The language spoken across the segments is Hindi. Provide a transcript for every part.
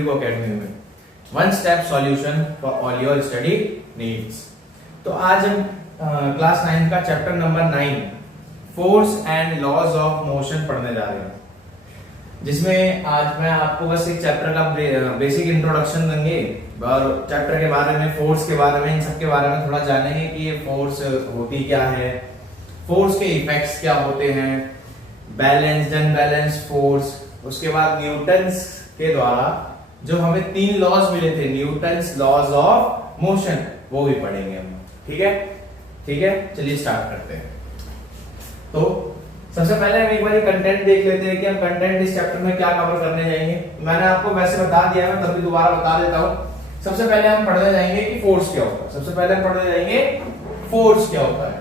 एग्रीगो अकेडमी में one step solution for all your study needs. तो आज हम क्लास 9 का chapter number 9 force and laws of motion पढ़ने जा रहे हैं, जिसमें आज मैं आपको बस एक चैप्टर का बेसिक इंट्रोडक्शन देंगे और चैप्टर के बारे में, फोर्स के बारे में, इन सब के बारे में थोड़ा जानेंगे कि ये फोर्स होती क्या है, फोर्स के इफेक्ट्स क्या होते हैं, बैलेंस्ड अनबैलेंस्ड फोर्स, उसके बाद न्यूटन्स के द्वारा जो हमें 3 लॉज मिले थे, न्यूटन्स लॉज ऑफ मोशन, वो भी पढ़ेंगे हम। ठीक है, ठीक है, चलिए स्टार्ट करते हैं। तो सबसे पहले हम एक बार कंटेंट देख लेते हैं कि हम कंटेंट इस चैप्टर में क्या कवर करने जाएंगे। मैंने आपको वैसे बता दिया है, मैं तभी दोबारा बता देता हूं। सबसे पहले हम पढ़ने जाएंगे कि फोर्स क्या होता है। सबसे पहले हम पढ़ने जाएंगे फोर्स क्या होता है।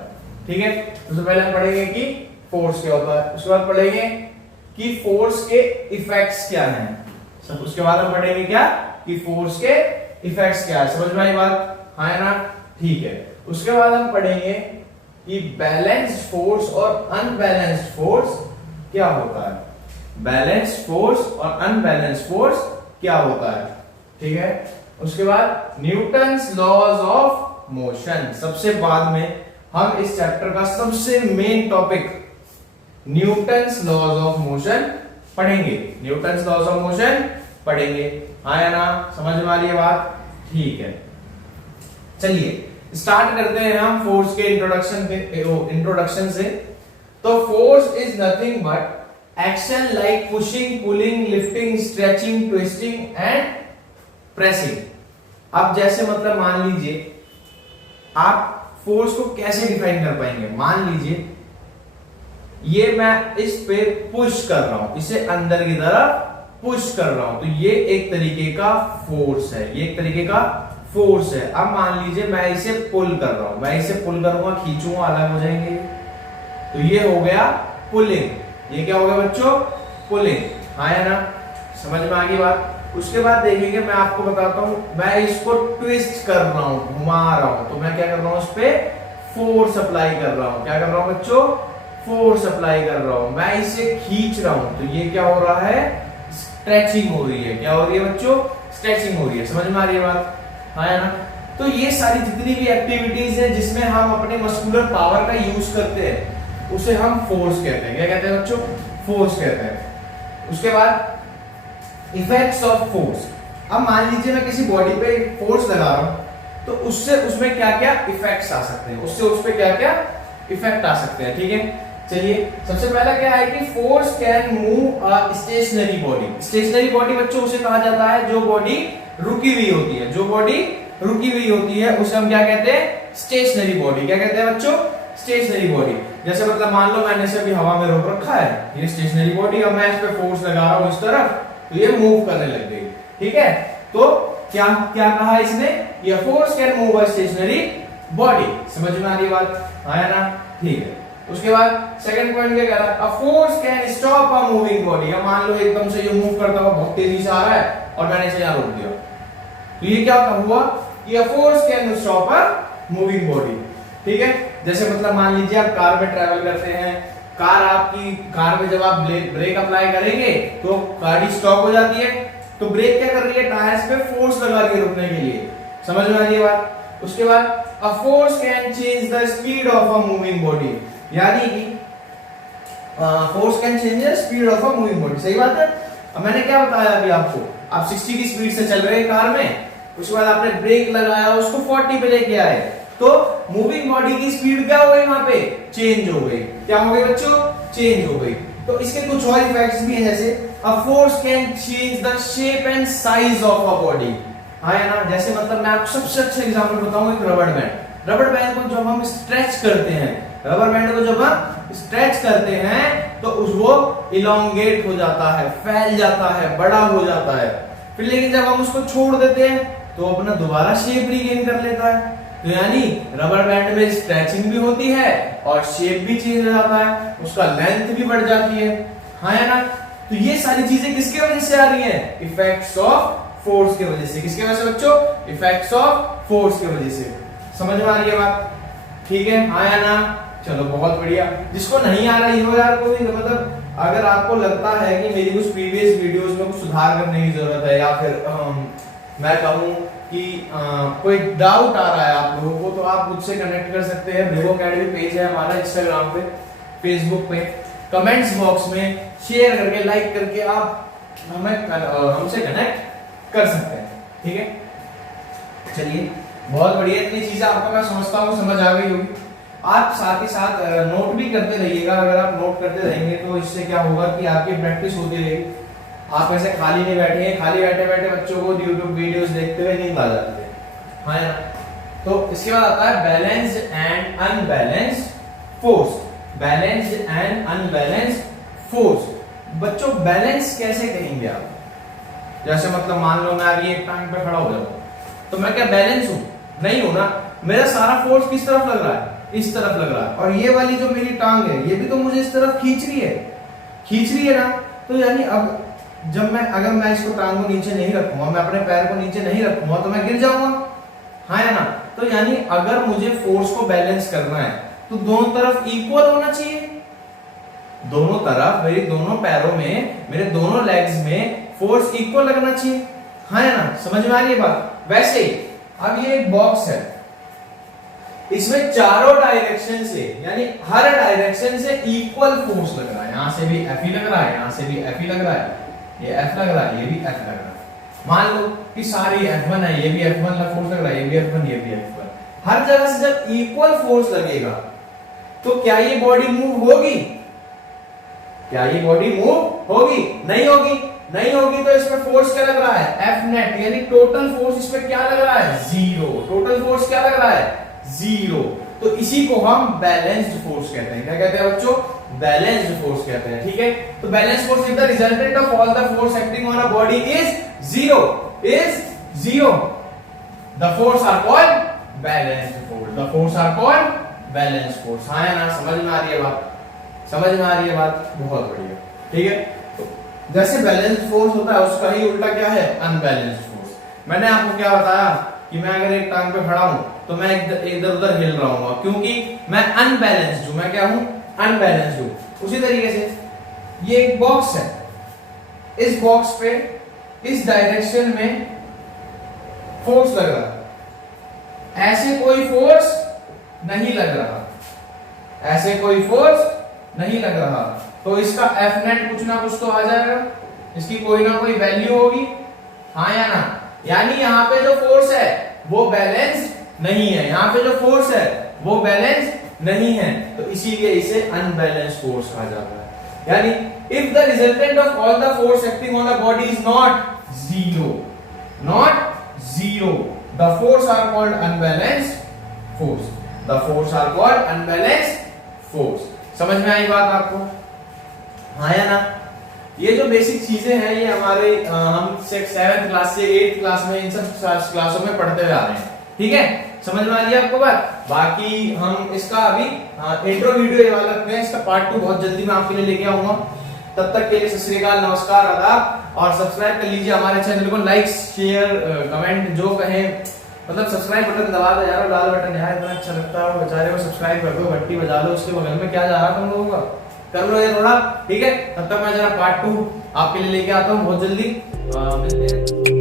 ठीक है, सबसे पहले हम पढ़ेंगे कि फोर्स क्या होता है, उसके बाद पढ़ेंगे कि फोर्स के इफेक्ट्स क्या हैं, सब उसके बाद हम पढ़ेंगे क्या कि फोर्स के इफेक्ट्स क्या है। समझ में आई बात? हाँ है ना? ठीक है। उसके बाद हम पढ़ेंगे कि बैलेंस्ड फोर्स और अनबैलेंस्ड फोर्स क्या होता है, बैलेंस्ड फोर्स और अनबैलेंस्ड फोर्स क्या होता है। ठीक है, उसके बाद न्यूटन्स लॉज ऑफ मोशन, सबसे बाद में हम इस चैप्टर का सबसे main topic Newton's laws of motion पढ़ेंगे, न्यूटन्स लॉज ऑफ मोशन पढ़ेंगे। हाँ या ना? समझ में आ रही है बात? ठीक है, चलिए स्टार्ट करते हैं हम फोर्स के इंट्रोडक्शन से। तो force is nothing but action like pushing, pulling, lifting, stretching, twisting and pressing. अब जैसे मतलब मान लीजिए, आप फोर्स को कैसे डिफाइन कर पाएंगे? मान लीजिए ये मैं इस पे पुश कर रहा हूं, इसे अंदर की तरफ पुश कर रहा हूं, तो ये एक तरीके का फोर्स है, ये एक तरीके का फोर्स है। अब मान लीजिए मैं इसे पुल कर रहा हूं, मैं इसे पुल करूंगा, खींचूंगा, अलग हो जाएंगे, तो ये हो गया पुलिंग। ये क्या हो गया बच्चों? पुलिंग। हाँ या ना? समझ में आ गई बात? उसके बाद देखेंगे, मैं आपको बताता हूं, मैं इसको ट्विस्ट कर रहा हूं, घुमा रहा हूं, तो मैं क्या कर रहा हूं? उस पे फोर्स अप्लाई कर रहा हूं। क्या कर रहा हूं बच्चों? फोर्स अप्लाई कर रहा हूं। मैं इसे खींच रहा हूं, तो ये क्या हो रहा है? स्ट्रेचिंग हो रही है। क्या हो रही है बच्चों? स्ट्रेचिंग हो रही है। समझ में आ रही है बात? हाँ है ना? तो ये सारी जितनी भी एक्टिविटीज है जिसमें हम अपने मस्कुलर पावर का यूज करते हैं, उसे हम फोर्स कहते हैं। क्या कहते हैं बच्चों? फोर्स कहते हैं। उसके बाद इफेक्ट्स ऑफ फोर्स। अब मान लीजिए मैं किसी बॉडी पे फोर्स लगा रहा हूं, तो उससे उसमें क्या क्या इफेक्ट्स आ सकते हैं, उससे उस पे क्या क्या इफेक्ट आ सकते हैं। ठीक है, चलिए सबसे पहला क्या है कि force can move a stationary body. Stationary body बच्चों उसे कहा जाता है जो बॉडी रुकी हुई होती है, जो बॉडी रुकी हुई होती है उसे हम क्या कहते हैं? Stationary body. क्या कहते हैं बच्चों? Stationary body. जैसे मतलब मान लो मैंने इसे अभी हवा में रोक रखा है, ये स्टेशनरी बॉडी, अब मैं इस पे फोर्स लगा रहा हूं इस तरफ, तो ये मूव करने लग गई। ठीक है, तो क्या क्या कहा इसने? ये force can move a stationary body. समझ में आ रही बात? हाँ या ना? ठीक है। उसके बाद सेकंड पॉइंट क्या कह रहा है? A force can stop a moving body. अब मान लो एकदम से ये मूव करता हुआ बहुत तेजी से आ रहा है और मैंने इसे यहां रोक दिया, तो ये क्या हुआ कि a force can stop a moving body. ठीक है, जैसे मतलब मान लीजिए आप कार में ट्रैवल करते हैं, कार में जब आप ब्रेक अप्लाई करेंगे तो गाड़ी स्टॉप हो जाती है, तो ब्रेक क्या कर रही है? टायर्स पे फोर्स लगा रही है रुकने के लिए। समझ में आ रही है बात? उसके बाद a force can change the speed of a moving body, यानी कि force can change the speed of a moving body. सही बात है? अब मैंने क्या बताया अभी आपको, आप 60 की स्पीड से चल रहे हैं कार में, उसके बाद आपने ब्रेक लगाया, उसको 40 पे लेके आए, तो मूविंग बॉडी की स्पीड क्या हो गई? वहां पे चेंज हो गई। क्या हो गई बच्चों? चेंज हो गई। तो इसके कुछ और इफेक्ट्स भी हैं, जैसे a force can change the shape and size of a body. हाँ या ना? जैसे मतलब मैं आपको सबसे अच्छा एग्जांपल बताऊं, एक रबड़ बैंड। रबड़ बैंड को जब हम स्ट्रेच करते हैं, रबर बैंड को जब हम स्ट्रेच करते हैं तो वो इलोंगेट हो जाता है, फैल जाता है, बड़ा हो जाता है। फिर लेकिन जब हम उसको छोड़ देते हैं तो अपना दोबारा शेप रीगेन कर लेता है। तो यानी रबर बैंड में स्ट्रेचिंग भी होती है और शेप भी चेंज हो जाता है, उसका लेंथ भी बढ़ जाती है। हाँ या ना? तो ये सारी चीजें किसके वजह से आ रही हैं? इफेक्ट्स ऑफ फोर्स के वजह से। किसके वजह से बच्चों? इफेक्ट्स ऑफ फोर्स के वजह से। समझ में आ रही है बात? ठीक है, हाँ या ना? चलो बहुत बढ़िया। जिसको नहीं आ रही हो यार कोई, मतलब अगर आपको लगता है कि मेरी कुछ प्रीवियस वीडियोस में कुछ सुधार करने की जरूरत है, या फिर मैं कहूँ कि कोई डाउट आ रहा है आप लोगों को, तो आप मुझसे कनेक्ट कर सकते हैं। ब्रिवो अकेडमी पेज है हमारा इंस्टाग्राम पे, फेसबुक पे, कमेंट्स बॉक्स में शेयर करके, लाइक करके आप हमसे कनेक्ट कर सकते हैं। ठीक है, चलिए बहुत बढ़िया। इतनी चीजें आपको मैं समझता हूँ समझ आ गई होगी। आप साथ ही साथ नोट भी करते रहिएगा। अगर आप नोट करते रहेंगे तो इससे क्या होगा कि आपकी प्रैक्टिस होती रहेगी। आप ऐसे खाली नहीं बैठे हैं, खाली बैठे बैठे बच्चों को यूट्यूब वीडियोस देखते हुए नींद आ जाती है, हाँ ना। तो इसके बाद आता है balanced and unbalanced force. Balanced and unbalanced force. बच्चों बैलेंस कैसे कहेंगे आप? जैसे मतलब मान लो मैं अभी एक टांग पे खड़ा हो गया तो मैं क्या बैलेंस हूं? नहीं हूं ना। मेरा सारा फोर्स किस तरफ लग रहा है? इस तरफ लग रहा है। और ये वाली जो मेरी टांग है ये भी तो मुझे इस तरफ खींच रही है ना। तो यानी अब जब मैं अगर मैं इसको टांग को नीचे नहीं रखूंगा, मैं अपने पैर को नीचे नहीं रखूंगा तो मैं गिर जाऊंगा, हाँ या ना। तो यानी अगर मुझे फोर्स को बैलेंस करना है तो दोनों तरफ इक्वल होना चाहिए। दोनों तरफ मेरी दोनों पैरों में, मेरे दोनों लेग्स में फोर्स इक्वल लगना चाहिए, हाँ या ना। समझ में आ रही है बात? वैसे ही अब ये एक बॉक्स है, इसमें चारों डायरेक्शन से यानी हर डायरेक्शन से इक्वल फोर्स लग रहा है। यहां से भी F ही लग रहा है, यहां से भी F ही लग रहा है, ये F लग रहा है, ये भी F लग रहा है। मान लो कि सारी F1 है, ये भी F1 का फोर्स लग रहा है, ये भी F1, ये भी F1। हर जगह से जब इक्वल फोर्स लगेगा तो क्या ये बॉडी मूव होगी? क्या ये बॉडी मूव होगी? नहीं होगी। नहीं होगी तो इसमें फोर्स क्या लग रहा है? F नेट, यानी टोटल फोर्स इसमें क्या लग रहा है? जीरो। टोटल फोर्स क्या लग रहा है? जीरो। तो इसी को हम बैलेंस्ड फोर्स कहते हैं। क्या कहते हैं बच्चों? बैलेंस्ड फोर्स कहते हैं। ठीक है, तो balanced force if the resultant of all the force acting on a body is zero, the force are called balanced force. The force are called balanced force. हाँ या ना? समझ में आ रही है बात? समझ में आ रही है बात? बहुत बढ़िया। ठीक है, तो जैसे बैलेंस्ड फोर्स होता है उसका ही उल्टा क्या है? Unbalanced force. मैंने आपको क्या बताया कि मैं अगर एक टांग पे खड़ा हूं तो मैं इधर उधर हिल रहा हूं क्योंकि मैं अनबैलेंस्ड हूं। मैं क्या हूं? अनबैलेंस्ड हूं। उसी तरीके से ये एक बॉक्स है, इस बॉक्स पे इस डायरेक्शन में फोर्स लग रहा है, ऐसे कोई फोर्स नहीं लग रहा, ऐसे कोई फोर्स नहीं लग रहा। तो इसका F नेट कुछ ना कुछ तो आ जाएगा, इसकी कोई ना कोई वैल्यू होगी, हाँ या ना। यानी यहाँ पे जो फोर्स है वो बैलेंस्ड नहीं है, यहाँ पे जो फोर्स है वो बैलेंस्ड नहीं है, तो इसीलिए इसे अनबैलेंस्ड फोर्स कहा जाता है। यानी if the resultant of all the force acting on the body is not zero, the force are called unbalanced force. The force are called unbalanced force. समझ में आई बात आपको? हाँ या ना? ये जो बेसिक चीजें हैं ये हमारे हम 7th क्लास से 8th क्लास में इन सब क्लासों में पढ़ते हुए आ रहे हैं। ठीक है, समझ में आ रही है आपको बात? बाकी हम इसका अभी इंट्रो वीडियो ये वाला रखते हैं, इसका पार्ट 2 बहुत जल्दी मैं आपके लिए लेके आऊंगा। तब तक के लिए सत श्री अकाल, नमस्कार, आदाब। और सब्सक्राइब कर लीजिए हमारे चैनल को, लाइक शेयर कमेंट जो कहें, मतलब सब्सक्राइब बटन दबा दो यार, लाल बटन यार इतना अच्छा लगता है, बेचारे को सब्सक्राइब कर दो, घंटी बजा दो। उसके बगल में क्या जा रहा तुम लोगों का? कर लो ये थोड़ा। ठीक है, तब तक मैं जरा पार्ट 2 आपके लिए लेके आता हूँ बहुत जल्दी। मिलते हैं।